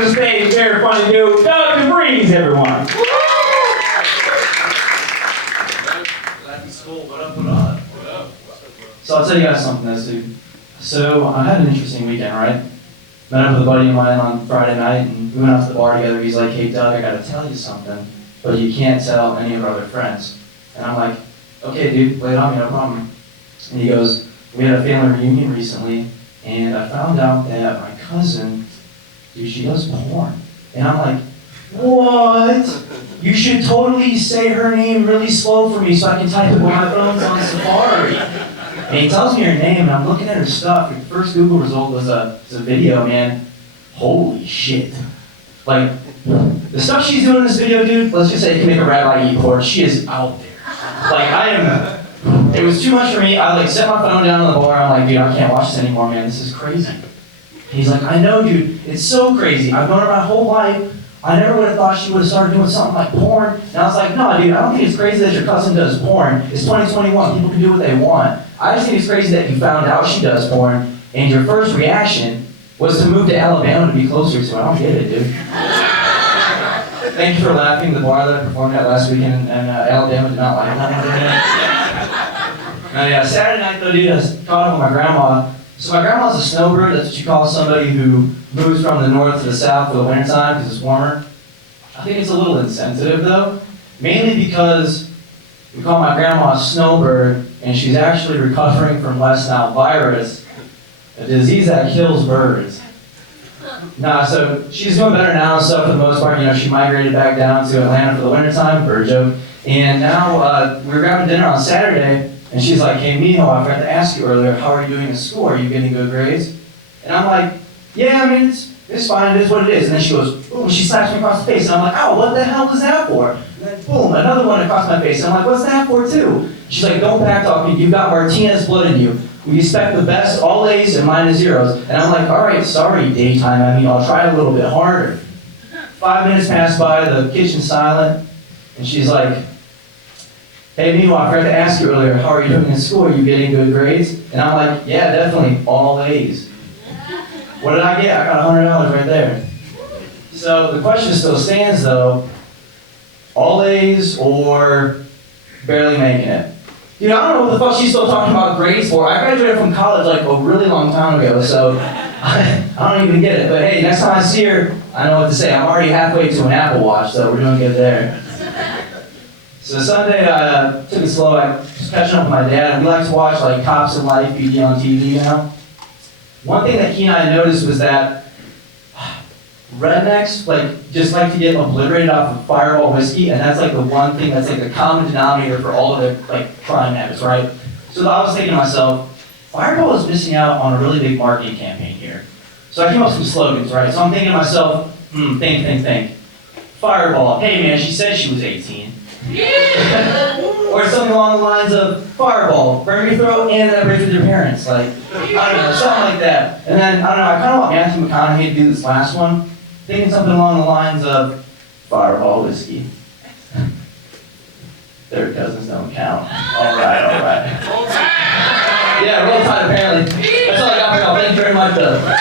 to the stage, very funny dude, Doug DeVries, everyone. So I'll tell you guys something, this dude. So I had an interesting weekend, right? Met up with a buddy of mine on Friday night, and we went out to the bar together. He's like, "Hey Doug, I gotta tell you something, but you can't tell any of our other friends." And I'm like, "Okay, dude, lay it on me, no problem." And he goes, "We had a family reunion recently, and I found out that my cousin, dude, she does porn." And I'm like, "What? You should totally say her name really slow for me so I can type it while my phone's on Safari." And he tells me her name, and I'm looking at her stuff. The first Google result was a video, man. Holy shit. Like, the stuff she's doing in this video, dude, let's just say it can make a rabbi eat porn. She is out there. Like, it was too much for me. I like set my phone down on the bar. I'm like, dude, I can't watch this anymore, man. This is crazy. And he's like, "I know, dude. It's so crazy. I've known her my whole life. I never would have thought she would have started doing something like porn." And I was like, "No, dude, I don't think it's crazy that your cousin does porn. It's 2021. People can do what they want. I just think it's crazy that you found out she does porn, and your first reaction was to move to Alabama to be closer to her. I don't get it, dude." Thank you for laughing. The bar that I performed at last weekend in Alabama did not like that. Now, yeah, Saturday night though, dude, I was caught up with my grandma. So my grandma's a snowbird. That's what you call somebody who moves from the north to the south for the wintertime because it's warmer. I think it's a little insensitive though, mainly because we call my grandma a snowbird, and she's actually recovering from West Nile virus, a disease that kills birds. Nah, so she's doing better now and stuff for the most part. You know, she migrated back down to Atlanta for the wintertime, bird joke. And now we were grabbing dinner on Saturday, and she's like, "Hey, Mijo, I forgot to ask you earlier, how are you doing in school? Are you getting good grades?" And I'm like, "Yeah, I mean, it's fine, it is what it is." And then she goes, boom, she slaps me across the face. And I'm like, "Oh, what the hell was that for?" And then boom, another one across my face. And I'm like, "What's that for too?" She's like, "Don't backtalk me, you've got Martinez blood in you. We expect the best, all A's and minus zeros." And I'm like, "All right, sorry, daytime, I mean, I'll try a little bit harder." 5 minutes pass by, the kitchen's silent, and she's like, "Hey, Mijo, I forgot to ask you earlier, how are you doing in school? Are you getting good grades?" And I'm like, "Yeah, definitely, all A's." What did I get? I got $100 right there. So the question still stands though, all A's or barely making it? Dude, I don't know what the fuck she's still talking about grades for. I graduated from college like a really long time ago, so I don't even get it. But hey, next time I see her, I know what to say. I'm already halfway to an Apple Watch, so we're doing good there. So Sunday, I took it slow. I was catching up with my dad. We like to watch like Cops and Life PD on TV, you know? One thing that he and I noticed was that rednecks just like to get obliterated off of Fireball whiskey, and that's like the one thing that's like the common denominator for all of their like crime habits, right? So I was thinking to myself, Fireball is missing out on a really big marketing campaign here. So I came up with some slogans, right? So I'm thinking to myself, think. Fireball, hey man, she said she was 18. Or something along the lines of Fireball, burn your throat and that bridge with your parents. Like, I don't know, something like that. And then, I don't know, I kind of want Matthew McConaughey to do this last one, thinking something along the lines of Fireball whiskey. Third cousins don't count. All right. Yeah, roll tide apparently. That's all I got for y'all. Thank you very much, though.